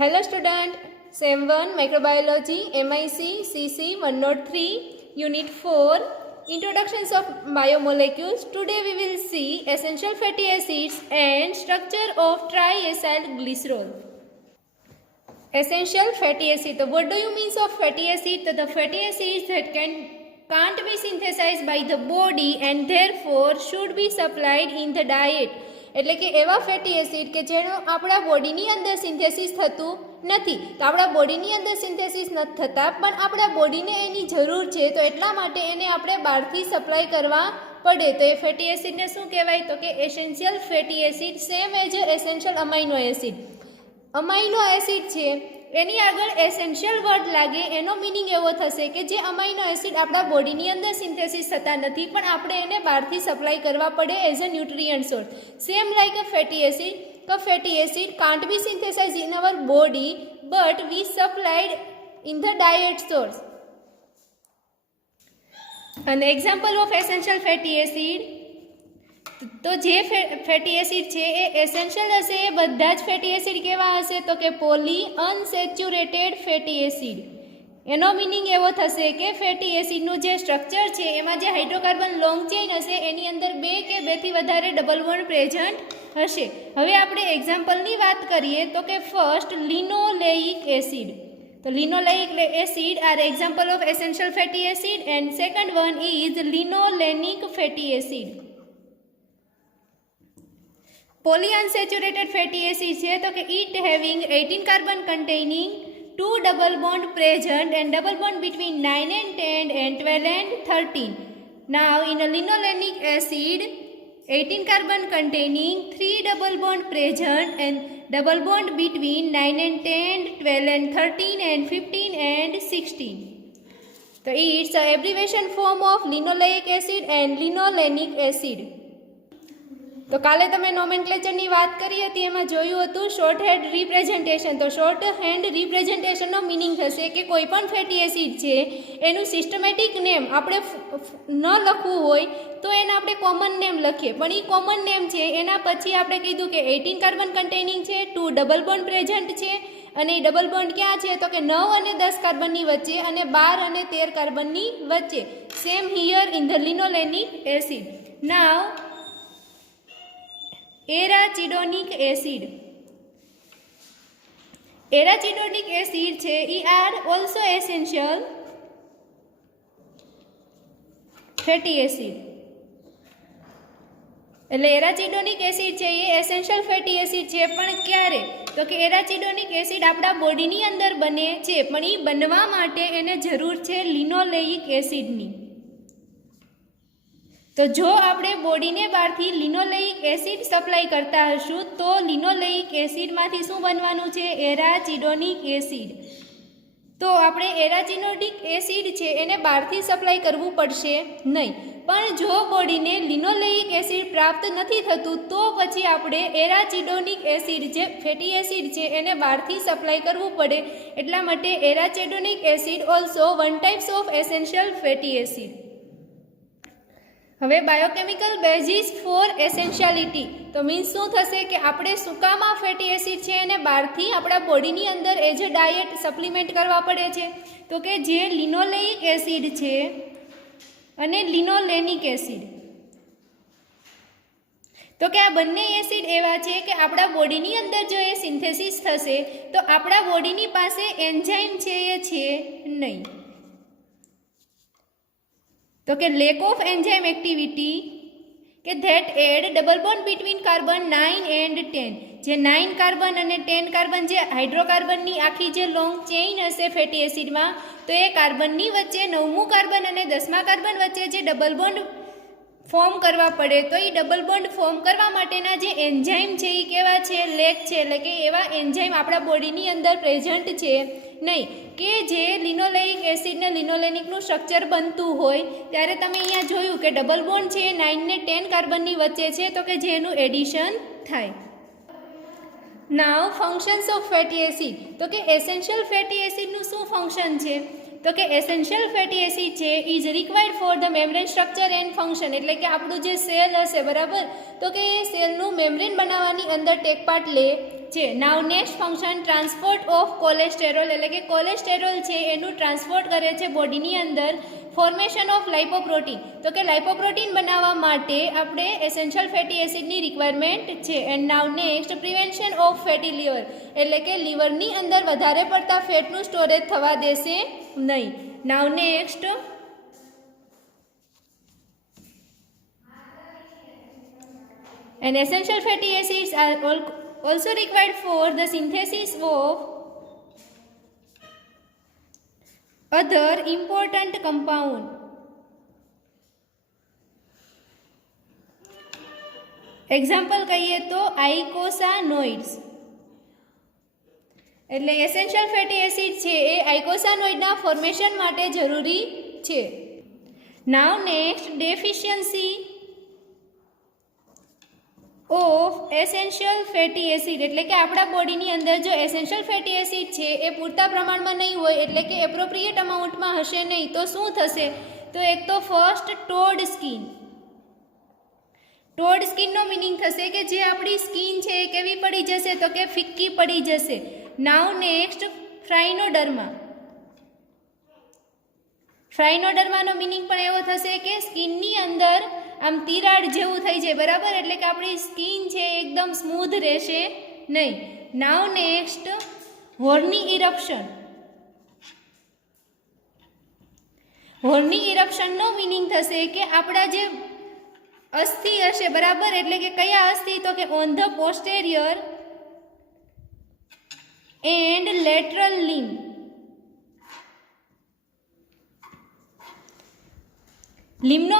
Hello student, Sem 1 Microbiology MIC CC 103 Unit 4 Introductions of Biomolecules. Today we will see essential fatty acids and structure of triacyl glycerol. Essential fatty acid. So what do you mean of fatty acid? So the fatty acids that can't be synthesized by the body and therefore should be supplied in the diet. એટલે કે એવા fatty acid કે જેનો આપણા બોડીની અંદર synthesis થતું નથી, તો આપણા બોડીની અંદર સિન્થેસિસ નથી થતા પણ આપણા બોડીને એની જરૂર છે, તો એટલા માટે એને આપણે બહારથી સપ્લાય કરવા પડે. તો એ ફેટી એસિડને શું કહેવાય? તો કે essential fatty acid, same as essential amino acid. Amino acid છે એની આગળ એસેન્શિયલ વર્ડ લાગે, એનો મિનિંગ એવો થશે કે જે અમાઇનો એસિડ આપણા બોડીની અંદર સિન્થેસિસ થતા નથી પણ આપણે એને બહારથી સપ્લાય કરવા પડે as a nutrient source. Same like a fatty acid. તો fatty acid can't be synthesize in our body but we supplied in the diet source. અને example of essential fatty acid, તો જે ફેટી એસિડ છે એ essential હશે એ બધા જ fatty acid કેવા હશે? તો કે પોલી અનસેચ્યુરેટેડ ફેટી એસિડ. એનો મિનિંગ એવો થશે કે ફેટી એસિડનું જે સ્ટ્રક્ચર છે એમાં જે હાઇડ્રોકાર્બન લોંગ ચેઇન હશે એની અંદર બે કે બેથી વધારે ડબલ બોન્ડ પ્રેઝન્ટ હશે. હવે આપણે એક્ઝામ્પલની વાત કરીએ તો કે ફર્સ્ટ લિનોલેઇક એસિડ. તો linoleic acid are example of essential fatty acid and second one is linolenic fatty acid. Polyunsaturated fatty acid છે તો કે it having 18 carbon containing 2 double bond present and double bond between 9 and 10 and 12 and 13. Now in a linolenic acid 18 carbon containing 3 double bond present and double bond between 9 and 10, 12 and 13 and 15 and 16. So it's a abbreviation form of linoleic acid and linolenic acid. તો કાલે તમે નોમેનક્લેચરની વાત કરી હતી, એમાં જોયું હતું short hand representation. તો શોર્ટ હેન્ડ રિપ્રેઝન્ટેશનનો મિનિંગ થશે કે કોઈ પણ ફેટી એસિડ છે એનું સિસ્ટમેટિક નેમ આપણે ન લખવું હોય તો એને આપણે કોમન નેમ લખીએ, પણ એ કોમન નેમ છે એના પછી આપણે કીધું કે 18 કાર્બન કન્ટેનિંગ છે, 2 ડબલ બોન્ડ પ્રેઝન્ટ છે અને એ ડબલ બોન્ડ ક્યાં છે? તો કે 9 અને 10 કાર્બનની વચ્ચે અને 12 અને 13 કાર્બનની વચ્ચે. Same here in the linolenic acid. Now arachidonic acid. Arachidonic acid છે એ are also essential fatty acid. એટલે એરાચિડોનિક એસિડ છે એ એસેન્શિયલ ફેટી એસિડ છે, પણ ક્યારે? તો કે એરાચિડોનિક એસિડ આપણા બોડીની અંદર બને છે પણ એ બનવા માટે એને જરૂર છે લિનોલેઇક એસિડની. તો જો આપણે બોડીને બહારથી લિનોલેઇક એસિડ સપ્લાય કરતા હશું તો લિનોલેઇક એસિડમાંથી શું બનવાનું છે? એરાચિડોનિક એસિડ. તો આપણે એરાચિડોનિક એસિડ છે એને બહારથી સપ્લાય કરવું પડશે નહીં. પણ જો બોડીને લિનોલેઇક એસિડ પ્રાપ્ત નથી થતું તો પછી આપણે એરાચિડોનિક એસિડ જે ફેટી એસિડ છે એને બહારથી સપ્લાય કરવું પડે. એટલા માટે arachidonic acid also one types of essential fatty acid. હવે બાયોકેમિકલ બેઝિસ ફોર એસેન્શિયાલિટી. તો મીન્સ શું થશે કે આપણે સુકામાં ફેટી એસિડ છે એને બહારથી આપણા બોડીની અંદર એઝ અ ડાયટ સપ્લિમેન્ટ કરવા પડે છે. તો કે જે લિનોલેઇક એસિડ છે અને લિનોલેનિક એસિડ, તો કે આ બંને એસિડ એવા છે કે આપણા બોડીની અંદર જો એ સિન્થેસિસ થશે તો આપણા બોડીની પાસે એન્ઝાઇમ છે એ છે નહીં. તો કે લેક ઓફ એન્ઝાઇમ એક્ટિવિટી કે that add double bond between carbon 9 and 10. જે 9 કાર્બન અને 10 કાર્બન જે હાઇડ્રોકાર્બનની આખી જે લોંગ ચેઇન હશે ફેટી એસિડમાં, તો એ કાર્બનની વચ્ચે 9મું કાર્બન અને 10મા કાર્બન વચ્ચે જે ડબલ બોન્ડ ફોર્મ કરવા પડે, તો એ ડબલ બોન્ડ ફોર્મ કરવા માટેના જે એન્ઝાઇમ છે એ કેવા છે? લેક છે. એટલે કે એવા એન્ઝાઇમ આપણા બોડીની અંદર પ્રેઝન્ટ છે નહીં કે જે લિનોલેઇક એસિડ ને લિનોલેનિકનું સ્ટ્રક્ચર બનતું હોય. ત્યારે તમે અહીંયા જોયું કે ડબલ બોન્ડ છે 9 ને 10 કાર્બનની વચ્ચે છે, તો કે જેનું એડિશન થાય. નાવ ફંક્શન્સ ઓફ ફેટી એસિડ. તો કે એસેન્શિયલ ફેટી એસિડનું શું ફંક્શન છે? તો કે એસેન્શિયલ ફેટી એસિડ છે is required for the membrane structure and function. એટલે કે આપણું જે સેલ હશે બરાબર, તો કે એ સેલનું મેમ્બ્રેન બનાવવાની અંદર ટેક પાર્ટ લે છે. Now next function transport of cholesterol, એટલે કે કોલેસ્ટેરોલ છે એનું ટ્રાન્સપોર્ટ કરે છે બોડીની અંદર. ફોર્મેશન ઓફ લાઇપોપ્રોટીન, તો કે લાઇપોપ્રોટીન બનાવવા માટે આપણે એસેન્શિયલ ફેટી એસિડની રિક્વાયરમેન્ટ છે. And now next prevention of fatty liver, એટલે કે લીવરની અંદર વધારે પડતા ફેટનું સ્ટોરેજ થવા દેશે નહીં. Now next and essential fatty acids are also required for the synthesis of other important compound. Example કહીએ તો આઇકોસાનોઇડ્સ, એટલે એસેન્શિયલ ફેટી એસિડ છે એ આઇકોસાનોઇડના ફોર્મેશન માટે જરૂરી છે. Now next deficiency of essential fatty acid, એટલે કે આપણા બોડીની અંદર જો એસેન્શિયલ ફેટી એસિડ છે એ પૂરતા પ્રમાણમાં નહીં હોય, એટલે કે એપ્રોપ્રિએટ અમાઉન્ટમાં હશે નહીં, તો શું થશે? તો એક તો ફર્સ્ટ ટોડ સ્કિન. ટોડ સ્કિનનો મિનિંગ થશે કે જે આપણી સ્કિન છે એ કેવી પડી જશે? તો કે ફિક્કી પડી જશે. Now next ફ્રાઇનોડર્મા. ફ્રાઇનોડર્માનો મિનિંગ પણ એવો થશે કે સ્કિનની અંદર આમ તિરાડ જેવું થઈ જાય, બરાબર, એટલે કે આપણી સ્કિન છે એકદમ સ્મૂધ રહેશે નહીં. Now next હોર્ની ઇરપ્શન. હોર્ની ઇરપ્શનનો મિનિંગ થશે કે આપણા જે અસ્થિ હશે, બરાબર, એટલે કે કયા અસ્થિ? તો કે on the posterior and lateral limb. લિમ્બનો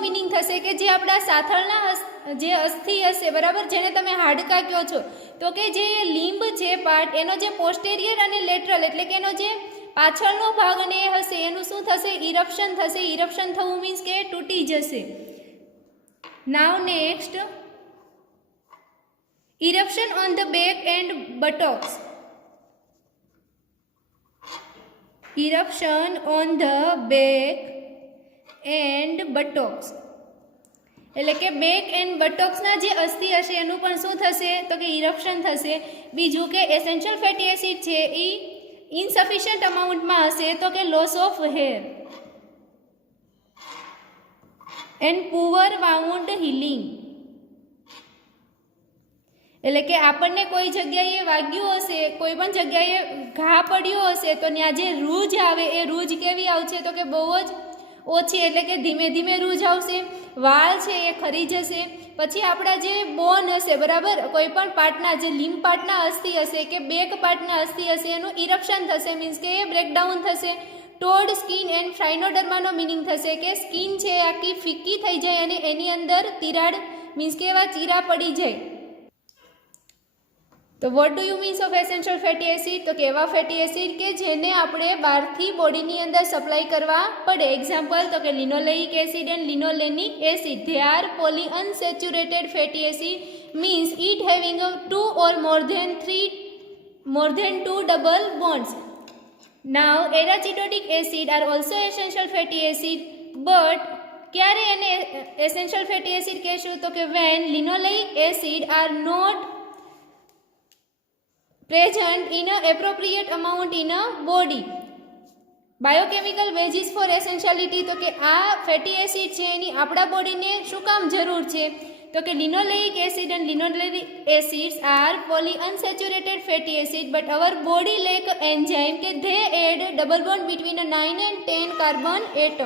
મિનિંગ થશે કે જે આપણા સાથળના જે અસ્થિ હશે, બરાબર, જેને તમે હાડકા કહો છો, તો કે જે લિમ્બ છે પાર્ટ એનો જે પોસ્ટેરિયર અને લેટરલ, એટલે કે એનો જે પાછળનો ભાગ અને એ હશે એનું શું થશે? ઇરપ્શન થશે. ઇરપ્શન થવું મીન્સ કે તૂટી જશે. Now next eruption on the back and buttocks. Eruption on the back and buttocks, એટલે કે બેક એન્ડ બટોક્સના જે અસ્થિ હશે એનું પણ શું થશે? તો કે ઇરપ્શન થશે. બીજું કે એસેન્શિયલ ફેટી એસિડ છે એ ઇનસફિશિયન્ટ અમાઉન્ટમાં હશે, તો કે loss of hair and poor wound healing, એટલે કે આપણને કોઈ જગ્યાએ વાગ્યું હશે, કોઈ પણ જગ્યાએ ઘા પડ્યો હશે, તો ત્યાં જે રૂજ આવે એ રૂજ કેવી આવશે? તો કે બહુ જ ઓછી, એટલે કે ધીમે ધીમે રૂજ આવશે. વાળ છે એ ખરી જશે. પછી આપણા જે બોન હશે, બરાબર, કોઈ પણ પાર્ટના જે લિમ્બ પાર્ટના અસ્થિ હશે કે બેક પાર્ટના અસ્થિ હશે એનું ઇરપ્શન થશે, મીન્સ કે એ બ્રેકડાઉન થશે. ટોડ સ્કિન એન્ડ ફ્રાઇનોડર્માનો મિનિંગ થશે કે સ્કિન છે આખી ફિક્કી થઈ જાય અને એની અંદર તિરાડ મીન્સ કે એવા ચીરા પડી જાય. તો what do you means of essential fatty acid? તો કે એવા ફેટી એસિડ કે જેને આપણે બહારથી બોડીની અંદર સપ્લાય કરવા પડે. એક્ઝામ્પલ તો કે linoleic acid and linolenic acid. They are polyunsaturated fatty acid means it having 2 or more than 2 double bonds. Now arachidotic acid are also essential fatty acid, but ક્યારે એને એસેન્શિયલ ફેટી એસિડ કહેશું? તો કે when linoleic acid are not present in a appropriate amount in a body. Biochemical basis for essentiality, તો કે આ fatty acid છે એની આપણા બોડીને શું કામ જરૂર છે? તો કે linoleic acid and linolenic acids are polyunsaturated fatty acid, but our body lack enzyme કે they add double bond between 9 and 10 carbon atom.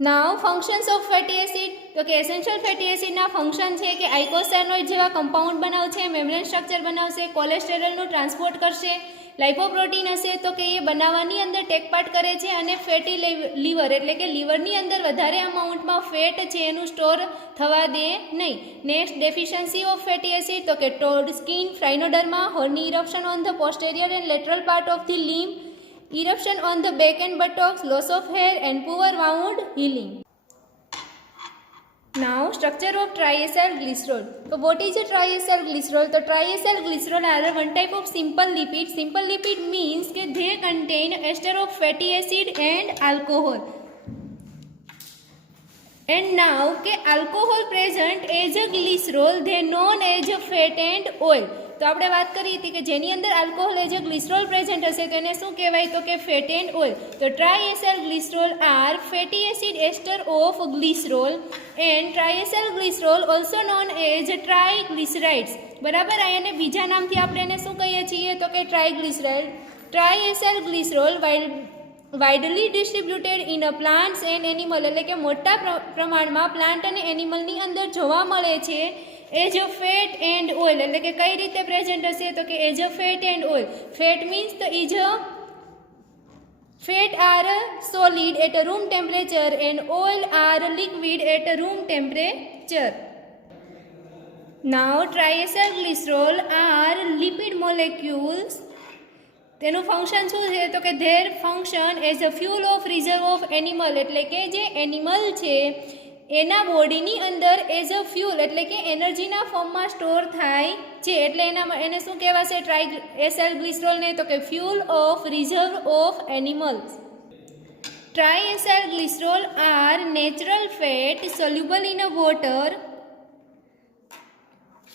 Now functions of fatty acid, તો કે એસેન્શિયલ ફેટી એસિડના ફંક્શન છે કે આઇકોસાનોઇડ જેવા કમ્પાઉન્ડ બનાવશે, membrane structure બનાવશે, કોલેસ્ટેરોલનું transport કરશે, lipoprotein હશે તો કે એ બનાવવાની અંદર ટેક પાર્ટ કરે છે, અને ફેટી લીવર એટલે કે લીવરની અંદર વધારે અમાઉન્ટમાં ફેટ છે એનું સ્ટોર થવા દે નહીં. Next deficiency of fatty acid, તો કે toad skin, phrynoderma, horny eruption on the posterior and lateral part of the limb, eruption on the back and buttocks, loss of hair and poor wound healing. Now structure of triacyl glycerol. So what is a triacyl glycerol? So triacyl glycerol are one type of simple lipid. Simple lipid means that they contain ester of fatty acid and alcohol. And now કે alcohol present as a glycerol they known as a fat and oil. તો આપણે વાત કરી હતી કે જેની અંદર alcohol એજ glycerol present હશે તો એને શું કહેવાય તો કે ફેટ એન્ડ ઓઇલ. તો triacyl glycerol are fatty acid ester of glycerol and triacyl glycerol also known as triglycerides. બરાબર, આ એને બીજા નામથી આપણે એને શું કહીએ છીએ તો કે triglyceride. Triacyl glycerol widely distributed in a plants and animal, એટલે કે મોટા પ્રમાણમાં પ્લાન્ટ અને એનિમલની અંદર જોવા મળે છે એજ અ ફેટ એન્ડ ઓઇલ. એટલે કે કઈ રીતે પ્રેઝન્ટ હશે તો કે એજ a fat and oil. Fat means તો is a fat are solid at a room temperature and oil are liquid at a room temperature. Now triacyl glycerol are lipid molecules. તેનું ફંક્શન શું છે તો કે their function as a fuel of reserve of animal, એટલે કે જે animal છે એના બોડીની અંદર એઝ અ ફ્યુલ એટલે કે એનર્જીના ફોર્મમાં સ્ટોર થાય છે. એટલે એને શું કહેવાશે ટ્રાયએસાઇલ ગ્લિસરોલને તો કે fuel of reserve of animals. Triacyl glycerol are natural fat soluble in a water,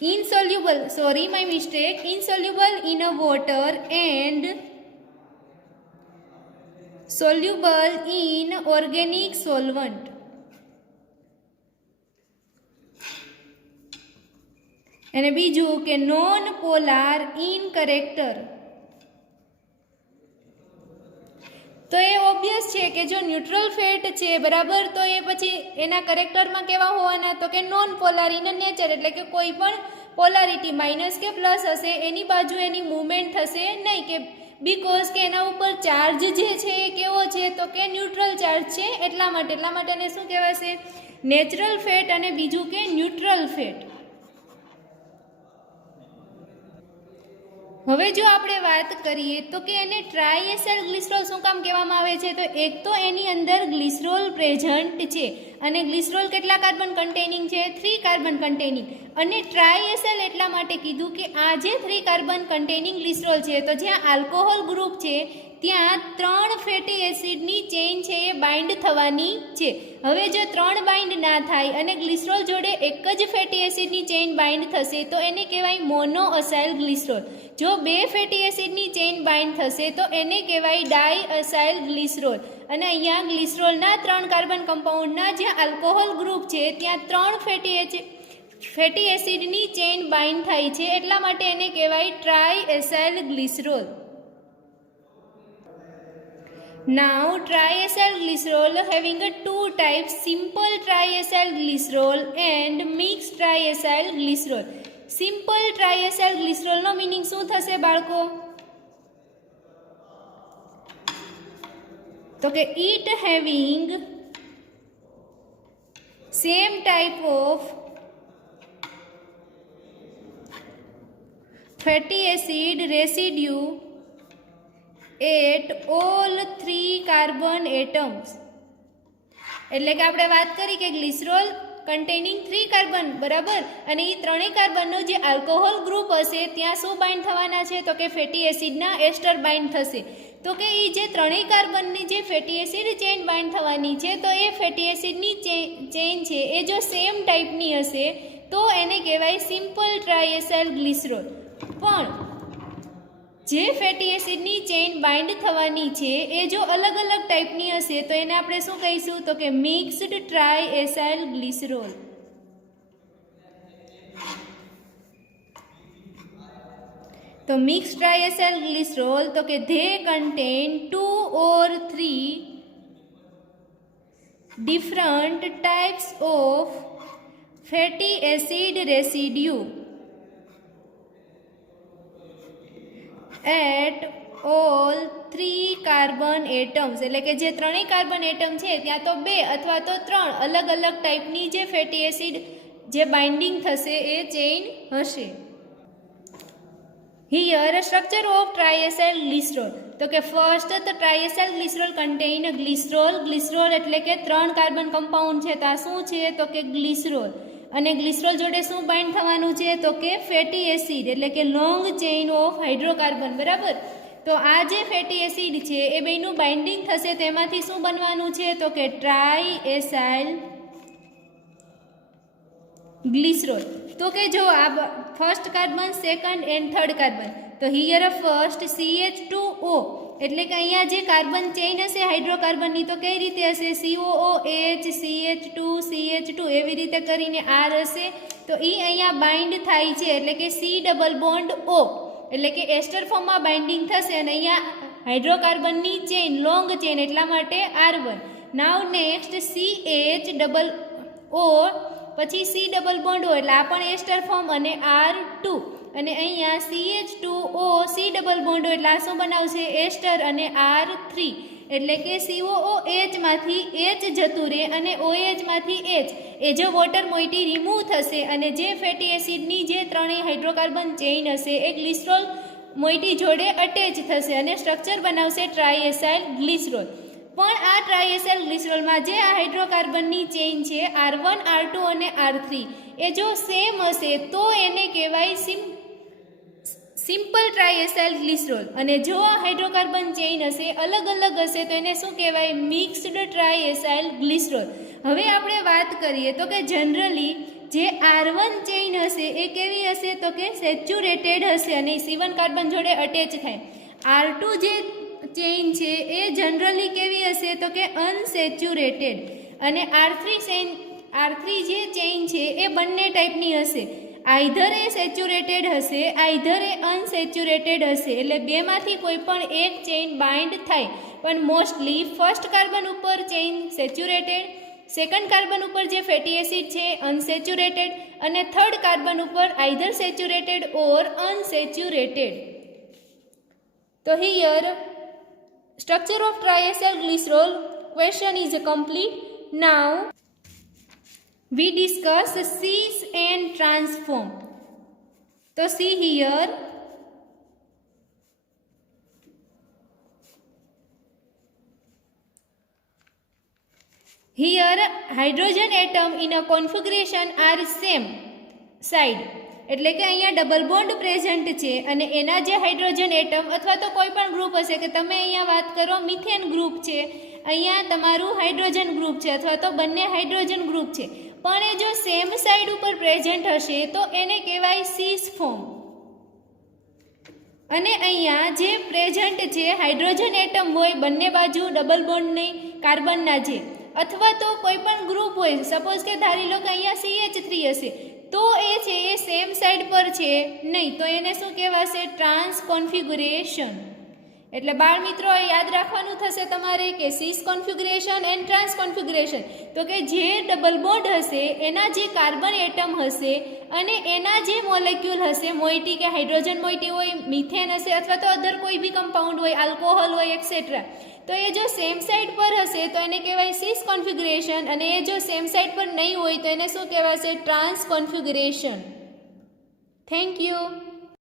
insoluble in a water and soluble in organic solvent. અને બીજું કે નોન પોલાર ઇન કરેક્ટર. તો એ ઓબ્વિયસ છે કે જો ન્યુટ્રલ ફેટ છે બરાબર તો એ પછી એના કરેક્ટરમાં કેવા હોવાના તો કે નોન પોલાર ઇન નેચર, એટલે કે કોઈ પણ પોલારિટી માઇનસ કે પ્લસ હશે એની બાજુ એની મૂવમેન્ટ થશે નહીં, કે બીકોઝ કે એના ઉપર ચાર્જ જે છે એ કેવો છે તો કે ન્યુટ્રલ ચાર્જ છે એટલા માટે એને શું કહેવાશે નેચરલ ફેટ અને બીજું કે ન્યુટ્રલ ફેટ. હવે જો આપણે વાત કરીએ તો કે એને ટ્રાયએસાઇલ ગ્લિસરોલ શું કામ કહેવામાં આવે છે તો એક તો એની અંદર ગ્લિસરોલ પ્રેઝન્ટ છે અને ગ્લિસરોલ કેટલા કાર્બન કન્ટેનિંગ છે 3 કાર્બન કન્ટેનિંગ. અને ટ્રાયએસાઇલ એટલા માટે કીધું કે આ જે 3 કાર્બન કન્ટેનિંગ ગ્લિસરોલ છે તો જ્યાં આલ્કોહોલ ગ્રુપ છે ત્યાં 3 ફેટી એસિડની ચેઇન છે એ બાઇન્ડ થવાની છે. હવે જો 3 બાઇન્ડ ના થાય અને ગ્લિસરોલ જોડે એક જ ફેટી એસિડની ચેઇન બાઇન્ડ થશે તો એને કહેવાય મોનોઅસાઇલ ગ્લિસરોલ. જો 2 ફેટી એસિડની ચેઇન બાઇન્ડ થશે તો એને કહેવાય ડાયઅસાઇલ ગ્લિસરોલ. અને અહીંયા ગ્લિસરોલના 3 કાર્બન કમ્પાઉન્ડના જે આલ્કોહોલ ગ્રુપ છે ત્યાં 3 ફેટી એસિડની ચેઇન બાઇન્ડ થાય છે એટલા માટે એને કહેવાય ટ્રાયએસાઇલ glycerol. Now triacyl glycerol having a 2 types, simple triacyl glycerol and mixed triacyl glycerol. Simple triacyl ગ્લિસરોલનો મીનિંગ શું થશે બાળકો તો કે it having same type of fatty acid residue at all 3 carbon atoms. એટલે કે આપણે વાત કરી કે ગ્લિસરોલ કન્ટેનિંગ 3 કાર્બન બરાબર, અને એ 3 કાર્બનનો જે આલ્કોહોલ ગ્રુપ હશે ત્યાં શું બાઇન્ડ થવાના છે તો કે ફેટી એસિડના એસ્ટર બાઇન્ડ થશે. તો કે એ જે 3 કાર્બનની જે ફેટી એસિડ ચેઇન બાઇન્ડ થવાની છે તો એ ફેટી એસિડની ચેઇન છે એ જો સેમ ટાઈપની હશે તો એને કહેવાય સિમ્પલ ટ્રાયએસાઇલ ગ્લિસરોલ. પણ જે ફેટી એસિડની ચેઇન બાઇન્ડ થવાની છે એ જો અલગ અલગ ટાઈપની હશે તો એને આપણે શું કહીશું તો કે મિક્સ્ડ ટ્રાયએસાઇલ ગ્લિસરોલ. તો મિક્સ્ડ ટ્રાયએસાઇલ ગ્લિસરોલ તો કે they contain 2 or 3 different types of fatty acid residue at all 3 carbon atoms. એટલે કે જે 3 કાર્બન એટમ છે ત્યાં તો 2 અથવા તો 3 અલગ અલગ ટાઈપની જે ફેટી એસિડ જે બાઇન્ડિંગ થશે એ ચેઇન હશે. હિયર સ્ટ્રક્ચર ઓફ ટ્રાયએસાઇલ ગ્લિસરોલ તો કે ફર્સ્ટ તો ટ્રાયએસાઇલ ગ્લિસરોલ કન્ટેઇન ગ્લિસરોલ એટલે કે 3 કાર્બન કમ્પાઉન્ડ છે તો આ શું છે તો કે ગ્લિસરોલ. અને ગ્લિસરોલ જોડે શું બાઇન્ડ થવાનું છે તો કે ફેટી એસિડ એટલે કે લોંગ ચેઇન ઓફ હાઇડ્રોકાર્બન બરાબર. તો આ જે ફેટી એસિડ છે એ બેનું બાઇન્ડિંગ થશે તેમાંથી શું બનવાનું છે તો કે ટ્રાયએસાઇલ ગ્લિસરોલ. તો કે જો આ first carbon, second and third carbon, તો હિયર ફર્સ્ટ CH2O, એટલે કે અહીંયા જે કાર્બન ચેઇન હશે હાઇડ્રોકાર્બનની, તો કઈ રીતે હશે? COOH, CH2, CH2 એવી રીતે કરીને R હશે. તો એ અહીંયા બાઇન્ડ થાય છે, એટલે કે C ડબલ બોન્ડ O, એટલે કે એસ્ટર ફોર્મમાં બાઇન્ડિંગ થશે અને અહીંયા હાઇડ્રોકાર્બનની ચેઇન, લોંગ ચેઇન, એટલા માટે R1. Now next CH double O, પછી C ડબલ બોન્ડ O, એટલે આ પણ એસ્ટર ફોર્મ અને R2, અને અહીંયા CH2O C double bond O, એટલે આ શું બનાવશે? એસ્ટર અને R3, એટલે કે COOH માંથી H જતું રહે અને OH માંથી H, એ જો વોટર મોઇટી રિમૂવ થશે અને જે ફેટી એસિડની જે ત્રણેય હાઇડ્રોકાર્બન ચેઇન હશે એ ગ્લિસરોલ મોઇટી જોડે અટેચ થશે અને સ્ટ્રક્ચર બનાવશે ટ્રાયએસાઇલ ગ્લિસરોલ. પણ આ ટ્રાયએસાઇલ ગ્લિસરોલમાં જે આ હાઇડ્રોકાર્બનની ચેઇન છે R1, R2 અને R3, એ જો સેમ હશે તો એને કહેવાય સિમ્પલ ટ્રાયએસાઇલ ગ્લિસરોલ, અને જો આ હાઇડ્રોકાર્બન ચેઇન હશે અલગ અલગ હશે તો એને શું કહેવાય? Mixed triacyl glycerol. હવે આપણે વાત કરીએ તો કે જનરલી જે R1 ચેઇન હશે એ કેવી હશે? તો કે સેચ્યુરેટેડ હશે અને C1 કાર્બન જોડે અટેચ થાય. R2 જે ચેઇન છે એ જનરલી કેવી હશે? તો કે અનસેચ્યુરેટેડ. અને R3 જે ચેઇન છે એ બંને ટાઈપની હશે, આઈધર એ સેચ્યુરેટેડ હશે, આઈધર એ અનસેચ્યુરેટેડ હશે, એટલે બેમાંથી કોઈ પણ એક ચેઇન બાઇન્ડ થાય. પણ મોસ્ટલી ફર્સ્ટ કાર્બન ઉપર ચેઇન સેચ્યુરેટેડ, સેકન્ડ કાર્બન ઉપર જે ફેટી એસિડ છે અનસેચ્યુરેટેડ, અને થર્ડ કાર્બન ઉપર આઈધર સેચ્યુરેટેડ ઓર અનસેચ્યુરેટેડ. તો here structure of triacyl glycerol question is complete. Now we discuss cis and trans form. So see here, hydrogen atom in a configuration are same side, એટલે કે અહીંયા double bond present છે અને એના જે hydrogen atom અથવા તો કોઈ પણ ગ્રુપ હશે, કે તમે અહીંયા વાત કરો મિથેન ગ્રુપ છે, અહીંયા તમારું હાઇડ્રોજન ગ્રુપ છે અથવા તો બંને હાઇડ્રોજન ગ્રુપ છે, પણ એ જો સેમ સાઇડ ઉપર પ્રેઝન્ટ હશે તો એને કહેવાય સિસ ફોર્મ. અને અહીંયા જે પ્રેઝન્ટ છે હાઇડ્રોજન એટમ હોય બંને બાજુ ડબલ બોન્ડની કાર્બનના જે, અથવા તો કોઈ પણ ગ્રુપ હોય, સપોઝ કે ધારી લો કે અહીંયા CH3 હશે તો એ છે એ સેમ સાઇડ પર છે નહીં, તો એને શું કહેવાશે? Trans configuration. એટલે બાળ મિત્રો યાદ રાખવાનું થશે તમારે કે સિસ કોન્ફિગ્યુરેશન એન્ડ ટ્રાન્સ કોન્ફિગ્યુરેશન. તો કે જે ડબલ બોન્ડ હશે એના જે કાર્બન એટમ હશે અને એના જે મોલેક્યુલ હશે, મોઇટી કે હાઇડ્રોજન મોઇટી હોય, મિથેન હશે અથવા તો અધર કોઈ બી કમ્પાઉન્ડ હોય, આલ્કોહોલ હોય એક્સેટ્રા, તો એ જો સેમ સાઇડ પર હશે તો એને કહેવાય સિસ કોન્ફિગ્યુરેશન, અને એ જો સેમ સાઇડ પર નહીં હોય તો એને શું કહેવાશે? Trans configuration. Thank you.